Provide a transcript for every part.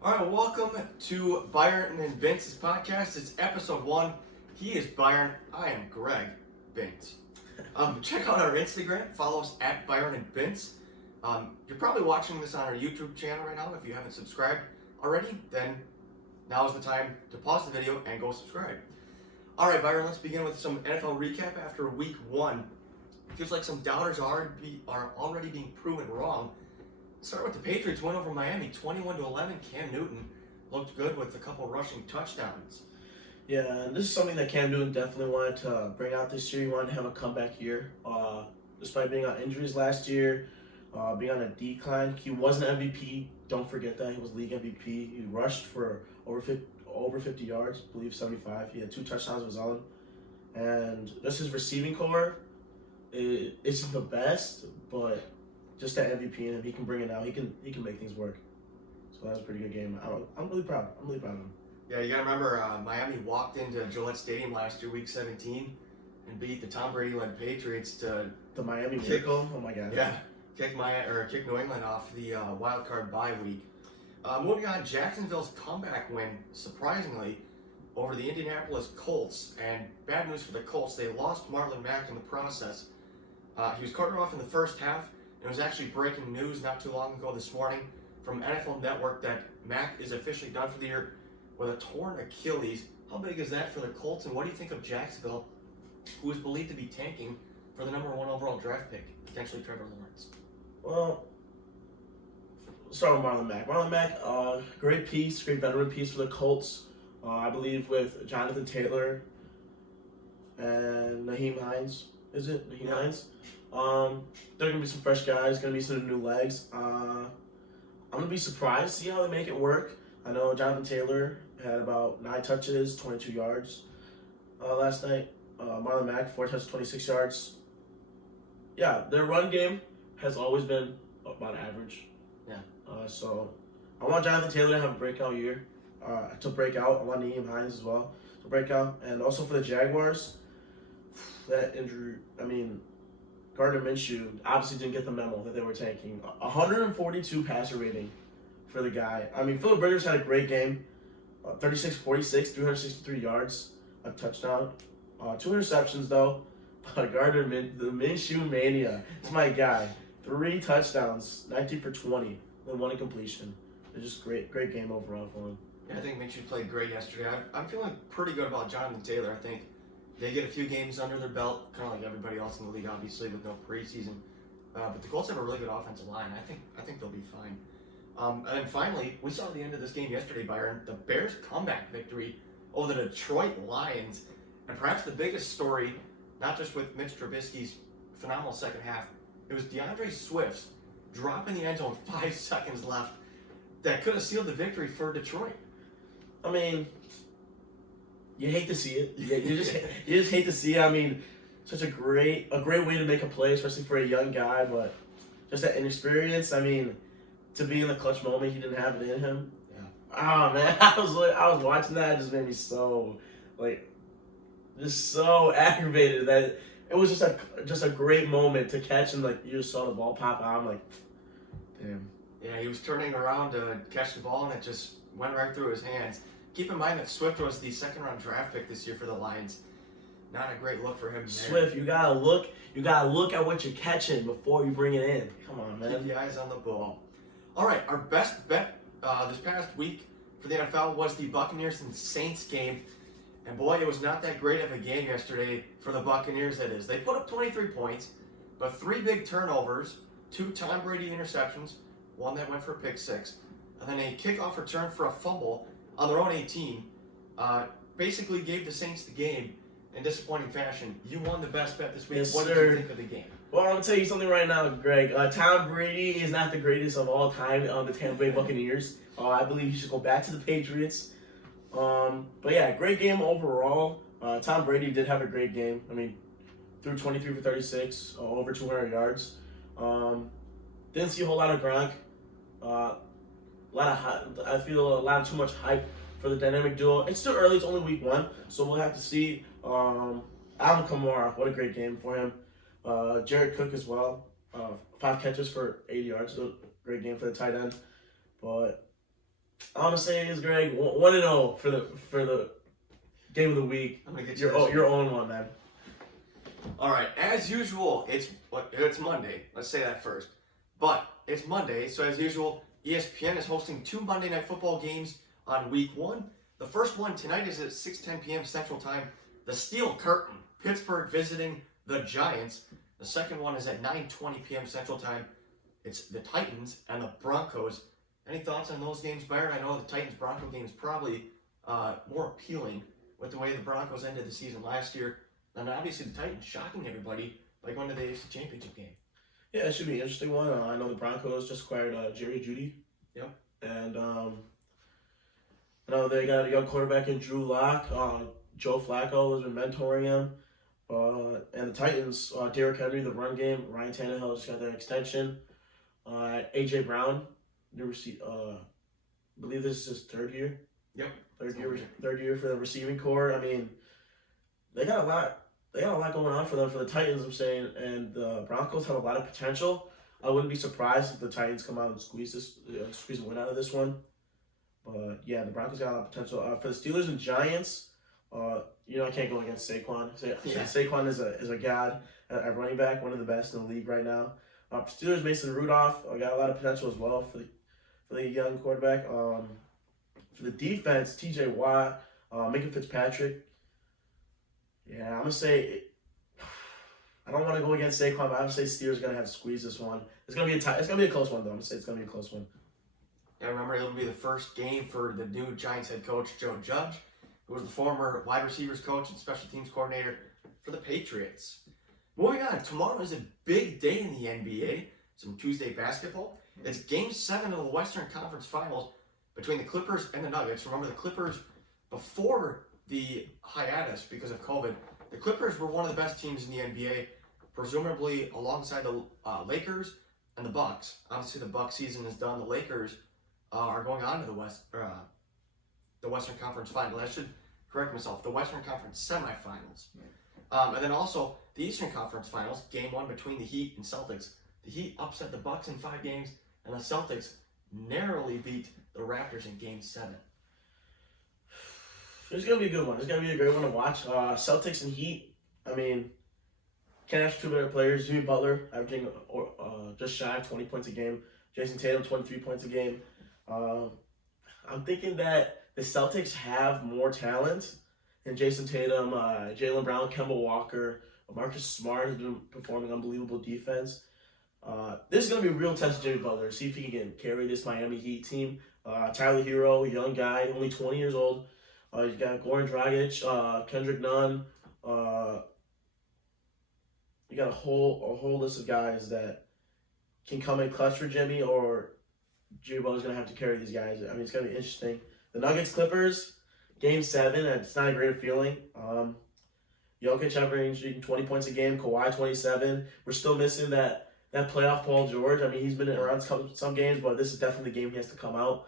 All right, welcome to Byron and Bintz's podcast. It's episode 1. He is Byron. I am Greg Bintz. Check out our Instagram. Follow us at Byron and Bintz. You're probably watching this on our YouTube channel right now. If you haven't subscribed already, then now is the time to pause the video and go subscribe. All right, Byron, let's begin with some NFL recap after week 1. It feels like some doubters are already being proven wrong. Start with the Patriots win over Miami, 21-11. Cam Newton looked good with a couple rushing touchdowns. Yeah, and this is something that Cam Newton definitely wanted to bring out this year. He wanted to have a comeback year. Despite being on injuries last year, being on a decline, he was an MVP. Don't forget that. He was league MVP. He rushed for over 50 yards, I believe 75. He had 2 touchdowns of his own. And just his receiving core isn't the best, but just that MVP in him, he can bring it out. He can make things work. So that was a pretty good game. I'm really proud. I'm really proud of him. Yeah, you gotta remember, Miami walked into Gillette Stadium last year, Week 17, and beat the Tom Brady-led Patriots to The Miami Miracle. Oh my God. Yeah, kick New England off the wild card bye week. Moving on, Jacksonville's comeback win, surprisingly, over the Indianapolis Colts. And bad news for the Colts, they lost Marlon Mack in the process. He was carted off in the first half. It was actually breaking news not too long ago this morning from NFL Network that Mack is officially done for the year with a torn Achilles. How big is that for the Colts, and what do you think of Jacksonville, who is believed to be tanking for the number 1 overall draft pick, potentially Trevor Lawrence? Well, start with Marlon Mack. Marlon Mack, great veteran piece for the Colts. I believe with Jonathan Taylor and Naheem Hines. Is it Naheem Hines? There are going to be some fresh guys, going to be some new legs. I'm going to be surprised to see how they make it work. I know Jonathan Taylor had about 9 touches, 22 yards last night. Marlon Mack, 4 touches, 26 yards. Yeah, their run game has always been about average. Yeah. So I want Jonathan Taylor to have a breakout year, to break out. I want Naheem Hines as well to break out. And also for the Jaguars, that injury, Gardner Minshew obviously didn't get the memo that they were tanking. 142 passer rating for the guy. Philip Rivers had a great game. 36-46, 363 yards, a touchdown. 2 interceptions though. But the Minshew mania. It's my guy. 3 touchdowns, 19 for 20, then 1 incompletion. It's just great game overall for him. Yeah, I think Minshew played great yesterday. I'm feeling pretty good about Jonathan Taylor. I think they get a few games under their belt, kind of like everybody else in the league, obviously, with no preseason. But the Colts have a really good offensive line. I think they'll be fine. And finally, we saw the end of this game yesterday, Byron. The Bears' comeback victory over the Detroit Lions. And perhaps the biggest story, not just with Mitch Trubisky's phenomenal second half, it was DeAndre Swift's drop in the end zone, 5 seconds left, that could have sealed the victory for Detroit. You hate to see it. You just hate to see it. Such a great way to make a play, especially for a young guy. But just that inexperience. To be in the clutch moment, he didn't have it in him. Yeah. Oh man, I was watching that. It just made me so so aggravated that it was just a great moment to catch, and you just saw the ball pop out. I'm like, damn. Yeah, he was turning around to catch the ball, and it just went right through his hands. Keep in mind that Swift was the 2nd-round draft pick this year for the Lions. Not a great look for him there. Swift, you gotta look at what you're catching before you bring it in. Come on, man. Keep the eyes on the ball. All right, our best bet this past week for the NFL was the Buccaneers and Saints game. And boy, it was not that great of a game yesterday for the Buccaneers, that is. They put up 23 points, but 3 big turnovers, 2 Tom Brady interceptions, 1 that went for a pick 6, and then a kickoff return for a fumble on their own 18. Basically gave the Saints the game in disappointing fashion. You won the best bet this week. Yes, what sir. did you think of the game? Well, I'm going to tell you something right now, Greg. Tom Brady is not the greatest of all time on the Tampa Bay Buccaneers. I believe he should go back to the Patriots. But yeah, great game overall. Tom Brady did have a great game. Threw 23 for 36, over 200 yards. Didn't see a whole lot of Gronk. I feel a lot of too much hype for the dynamic duo. It's still early. It's only week 1, so we'll have to see. Alvin Kamara, what a great game for him. Jared Cook as well. 5 catches for 80 yards. So great game for the tight end. But All I'm saying is, Greg, 1-0 for the game of the week. I'm gonna get Your own one, man. All right, as usual, it's Monday. Let's say that first. But it's Monday, so as usual, ESPN is hosting 2 Monday Night Football games on Week 1. The first one tonight is at 6:10 p.m. Central Time. The Steel Curtain, Pittsburgh visiting the Giants. The second one is at 9:20 p.m. Central Time. It's the Titans and the Broncos. Any thoughts on those games, Byron? I know the Titans-Bronco game is probably more appealing with the way the Broncos ended the season last year. And obviously the Titans shocking everybody by going to the AFC Championship game. Yeah, it should be an interesting one. I know the Broncos just acquired Jerry Jeudy. Yep. And I know they got a young quarterback in Drew Lock. Joe Flacco has been mentoring him. And the Titans, Derrick Henry, the run game. Ryan Tannehill just got that extension. A.J. Brown, I believe this is his third year. Yep. Third year for the receiving core. I mean, they got a lot going on for them, for the Titans, I'm saying, and the Broncos have a lot of potential. I wouldn't be surprised if the Titans come out and squeeze a win out of this one. But yeah, the Broncos got a lot of potential. For the Steelers and Giants, I can't go against Saquon. Saquon is a god at running back, one of the best in the league right now. Steelers, Mason Rudolph got a lot of potential as well for the young quarterback. For the defense, T.J. Watt, Minka Fitzpatrick. Yeah, I'm gonna say. I don't want to go against Saquon, but I'm gonna say Steelers are gonna have to squeeze this one. It's gonna be a close one though. I'm gonna say it's gonna be a close one. Yeah, remember it'll be the first game for the new Giants head coach Joe Judge, who was the former wide receivers coach and special teams coordinator for the Patriots. Moving on, tomorrow is a big day in the NBA. Some Tuesday basketball. It's Game 7 of the Western Conference Finals between the Clippers and the Nuggets. Remember the Clippers before the hiatus because of COVID. The Clippers were one of the best teams in the NBA, presumably alongside the Lakers and the Bucks. Obviously, the Bucks season is done. The Lakers are going on to the Western Conference Finals. I should correct myself. The Western Conference semifinals. And then also the Eastern Conference Finals, Game 1 between the Heat and Celtics. The Heat upset the Bucks in 5 games, and the Celtics narrowly beat the Raptors in Game 7. It's going to be a good one. It's going to be a great one to watch. Celtics and Heat, I mean, can't ask for 2 better players. Jimmy Butler averaging just shy of 20 points a game. Jason Tatum, 23 points a game. I'm thinking that the Celtics have more talent than Jason Tatum, Jaylen Brown, Kemba Walker, Marcus Smart has been performing unbelievable defense. This is going to be a real test of Jimmy Butler. See if he can carry this Miami Heat team. Tyler Hero, young guy, only 20 years old. You got Goran Dragic, Kendrick Nunn. You got a whole list of guys that can come in clutch for Jimmy, or Jimmy Butler's going to have to carry these guys. I mean, it's going to be interesting. The Nuggets Clippers, Game 7, it's not a great feeling. Jokic averaging 20 points a game, Kawhi 27. We're still missing that playoff Paul George. I mean, he's been around some games, but this is definitely the game he has to come out.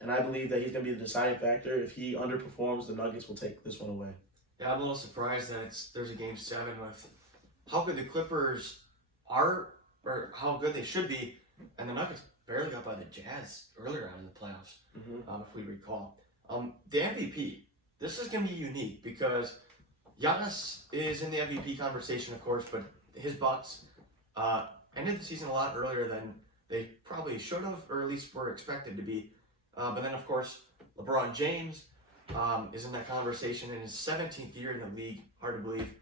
And I believe that he's going to be the deciding factor. If he underperforms, the Nuggets will take this one away. Yeah, I'm a little surprised that there's a Game 7 with how good the Clippers are, or how good they should be, and the Nuggets barely got by the Jazz earlier on in the playoffs, if we recall. The MVP, this is going to be unique because Giannis is in the MVP conversation, of course, but his Bucks ended the season a lot earlier than they probably should have, or at least were expected to be. But then, of course, LeBron James is in that conversation in his 17th year in the league, hard to believe,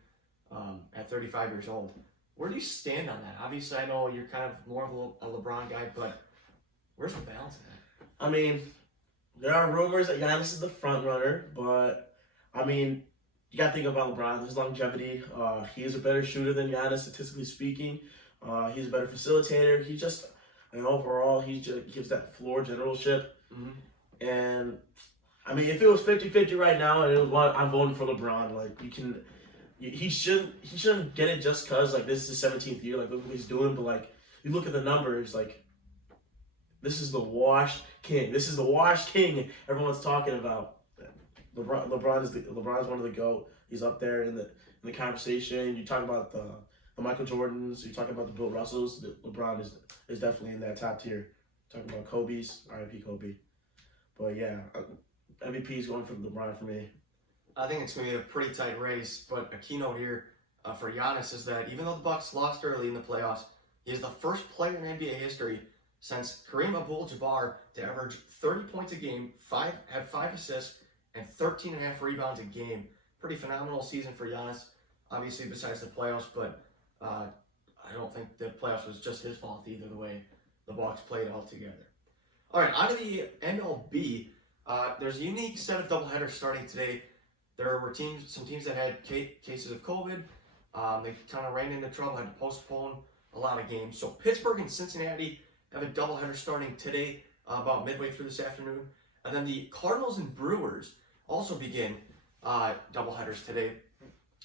at 35 years old. Where do you stand on that? Obviously, I know you're kind of more of a LeBron guy, but where's the balance in that? I mean, there are rumors that Giannis is the front runner, but I mean, you got to think about LeBron, his longevity. He is a better shooter than Giannis, statistically speaking. He's a better facilitator. He just, and overall, he just gives that floor generalship. Mm-hmm. And I mean, if it was 50-50 right now, and it was one, I'm voting for LeBron. Like, he shouldn't get it just because like this is his 17th year. Like, look what he's doing. But like, you look at the numbers, like, this is the washed king. This is the washed king everyone's talking about. LeBron's one of the GOAT. He's up there in the conversation. You talk about the Michael Jordans. You talk about the Bill Russells. LeBron is definitely in that top tier. Talking about Kobe's, R.I.P. Kobe. But yeah, MVP is going for LeBron for me. I think it's going to be a pretty tight race, but a keynote here for Giannis is that even though the Bucks lost early in the playoffs, he is the first player in NBA history since Kareem Abdul-Jabbar to average 30 points a game, have 5 assists, and 13.5 rebounds a game. Pretty phenomenal season for Giannis, obviously besides the playoffs, but I don't think the playoffs was just his fault either, the way the Bucks played all together. All right, on to the MLB. There's a unique set of doubleheaders starting today. There were some teams that had cases of COVID. They kind of ran into trouble, had to postpone a lot of games. So Pittsburgh and Cincinnati have a doubleheader starting today, about midway through this afternoon. And then the Cardinals and Brewers also begin doubleheaders today,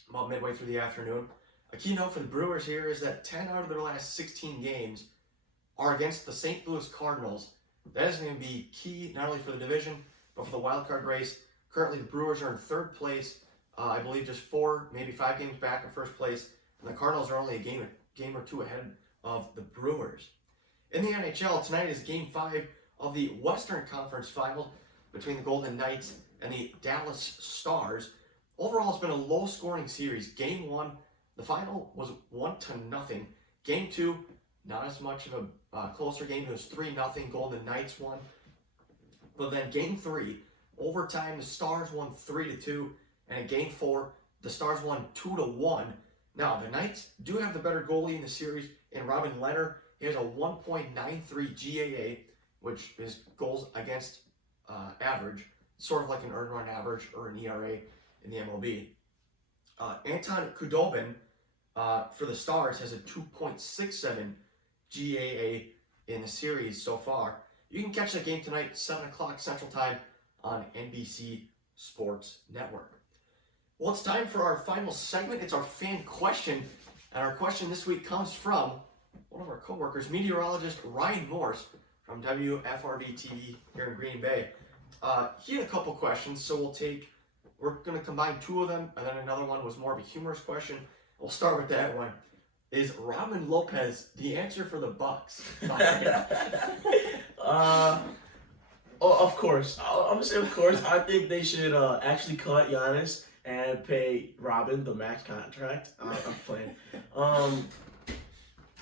about midway through the afternoon. A key note for the Brewers here is that 10 out of their last 16 games are against the St. Louis Cardinals. That is going to be key not only for the division, but for the wild card race. Currently, the Brewers are in third place. I believe just 4, maybe 5 games back in first place. And the Cardinals are only a game or two ahead of the Brewers. In the NHL, tonight is Game 5 of the Western Conference Final between the Golden Knights and the Dallas Stars. Overall, it's been a low-scoring series. Game 1, the final was 1-0. Game 2, not as much of a closer game. It was 3-0. Golden Knights won. But then Game 3, overtime, the Stars won 3-2. And in Game 4, the Stars won 2-1. Now, the Knights do have the better goalie in the series in Robin Lehner. He has a 1.93 GAA, which is goals against average, sort of like an earned run average or an ERA in the MLB. Anton Khudobin for the Stars has a 2.67 GAA in the series so far. You can catch that game tonight, 7 o'clock Central Time on NBC Sports Network. Well, it's time for our final segment. It's our fan question. And our question this week comes from one of our coworkers, meteorologist Ryan Morse from WFRD TV here in Green Bay. He had a couple questions, so we're going to combine 2 of them, and then another one was more of a humorous question. We'll start with that one. Is Robin Lopez the answer for the Bucks? Of course. I'm going to say of course. I think they should actually cut Giannis and pay Robin the max contract. I'm playing.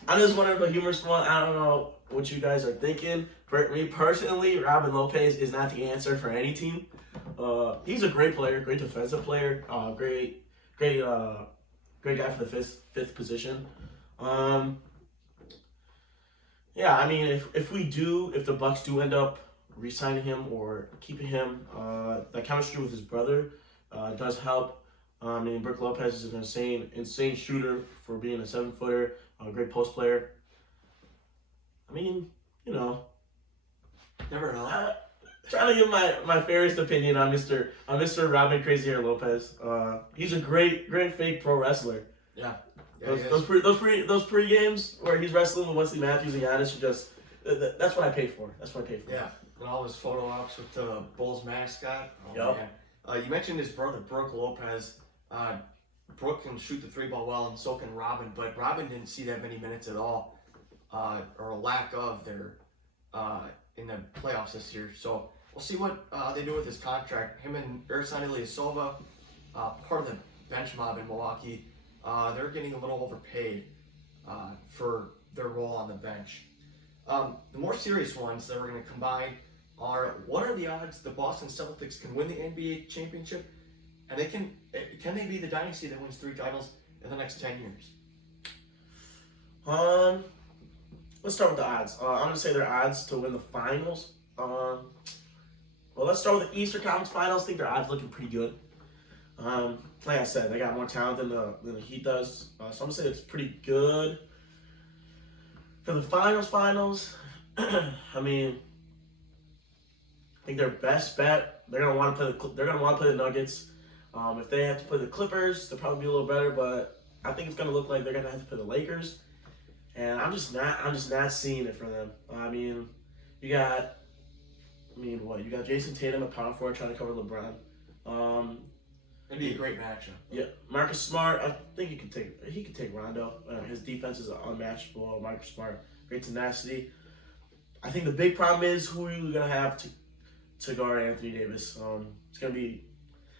I just wanted a humorous one. I don't know what you guys are thinking. For me personally, Robin Lopez is not the answer for any team. He's a great player, great defensive player, great guy for the fifth position. Yeah, I mean, if the Bucks do end up re-signing him or keeping him, the chemistry with his brother does help. I mean, Brook Lopez is an insane shooter for being a 7-footer, a great post player. I mean, never know. Trying to give my fairest opinion on Mr. Robin Crazy Hair Lopez. He's a great fake pro wrestler. Yeah. Those pre games where he's wrestling with Wesley Matthews and Giannis are just that's what I pay for. Yeah, and all his photo ops with the Bulls mascot. Yep. Man. You mentioned his brother Brook Lopez. Brook can shoot the 3-ball well, and so can Robin. But Robin didn't see that many minutes at all, or a lack of there in the playoffs this year. So we'll see what they do with his contract. Him and Ersan Ilyasova, part of the bench mob in Milwaukee, they're getting a little overpaid for their role on the bench. The more serious ones that we're going to combine are: what are the odds the Boston Celtics can win the NBA championship, and can they be the dynasty that wins 3 titles in the next 10 years? Let's start with the odds. I'm going to say their odds to win the finals. Well, let's start with the Eastern Conference Finals. I think their odds looking pretty good. Like I said, they got more talent than the Heat does. So I'm going to say it's pretty good. For the finals, I mean, I think their best bet, they're going to want to play the Nuggets. If they have to play the Clippers, they'll probably be a little better, but I think it's going to look like they're going to have to play the Lakers. And I'm just not seeing it for them. I mean, you got Jason Tatum at power forward trying to cover LeBron. It'd be a great matchup. Yeah, Marcus Smart, I think he could take Rondo. His defense is unmatchable. Marcus Smart, great tenacity. I think the big problem is who are you gonna have to guard Anthony Davis. It's going to be,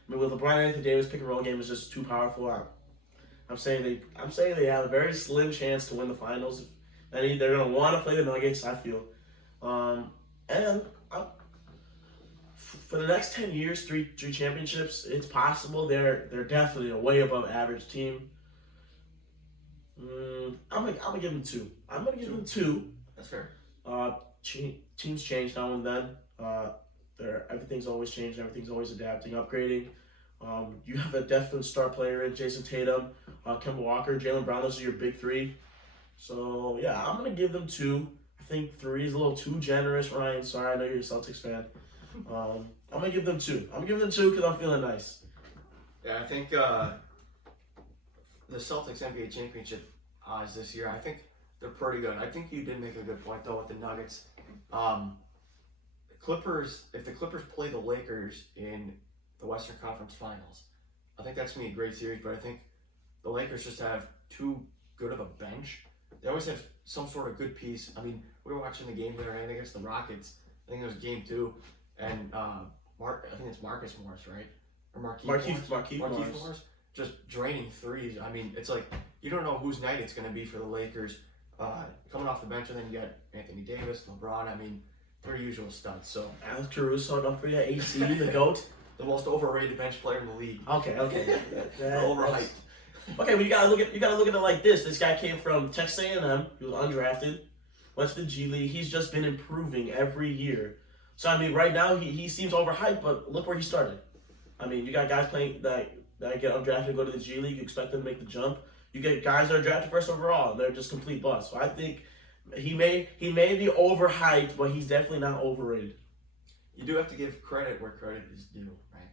I mean, with LeBron and Anthony Davis, pick and roll game is just too powerful. I'm saying they have a very slim chance to win the finals. And they're going to want to play the Nuggets, I feel. And for the next 10 years, three championships, it's possible. They're definitely a way above average team. I'm gonna give them 2. I'm gonna give them 2. That's fair. Teams change now and then. Everything's always changing. Everything's always adapting, upgrading. You have a definite star player in Jason Tatum, Kemba Walker, Jaylen Brown. Those are your big 3. So yeah, I'm gonna give them 2. I think 3 is a little too generous, Ryan. Sorry, I know you're a Celtics fan. I'm gonna give them 2. I'm gonna give them 2 because I'm feeling nice. Yeah, I think the Celtics NBA championship odds this year, I think they're pretty good. I think you did make a good point though with the Nuggets. Clippers, if the Clippers play the Lakers in the Western Conference Finals, I think that's gonna be a great series. But I think the Lakers just have too good of a bench. They always have some sort of good piece. I mean, we were watching the game there and against the Rockets. I think it was game 2, and I think it's Marcus Morris, right? Or Markieff Morris. Just draining threes. I mean, it's like you don't know whose night it's going to be for the Lakers. Coming off the bench, and then you got Anthony Davis, LeBron. I mean, their usual studs. So Alex Caruso, don't forget AC, the GOAT. The most overrated bench player in the league. Okay. Overhyped. Okay, well you gotta look at it like this. This guy came from Texas A&M. He was undrafted, went to the G League. He's just been improving every year. So I mean, right now he seems overhyped, but look where he started. I mean, you got guys playing that get undrafted and go to the G League. You expect them to make the jump. You get guys that are drafted first overall, and they're just complete busts. So I think he may be overhyped, but he's definitely not overrated. You do have to give credit where credit is due, right?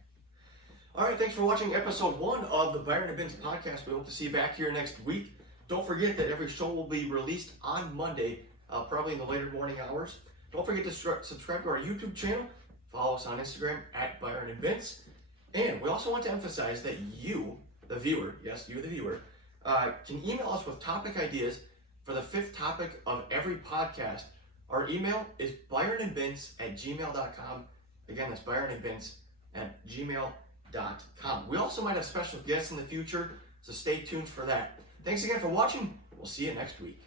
All right, thanks for watching episode 1 of the Byron and Bintz podcast. We hope to see you back here next week. Don't forget that every show will be released on Monday, probably in the later morning hours. Don't forget to subscribe to our YouTube channel. Follow us on Instagram at Byron and Bintz. And we also want to emphasize that you, the viewer, yes, you, the viewer, can email us with topic ideas for the 5th topic of every podcast. Our email is byronandbintz@gmail.com. Again, that's byronandbintz@gmail.com. We also might have special guests in the future, so stay tuned for that. Thanks again for watching. We'll see you next week.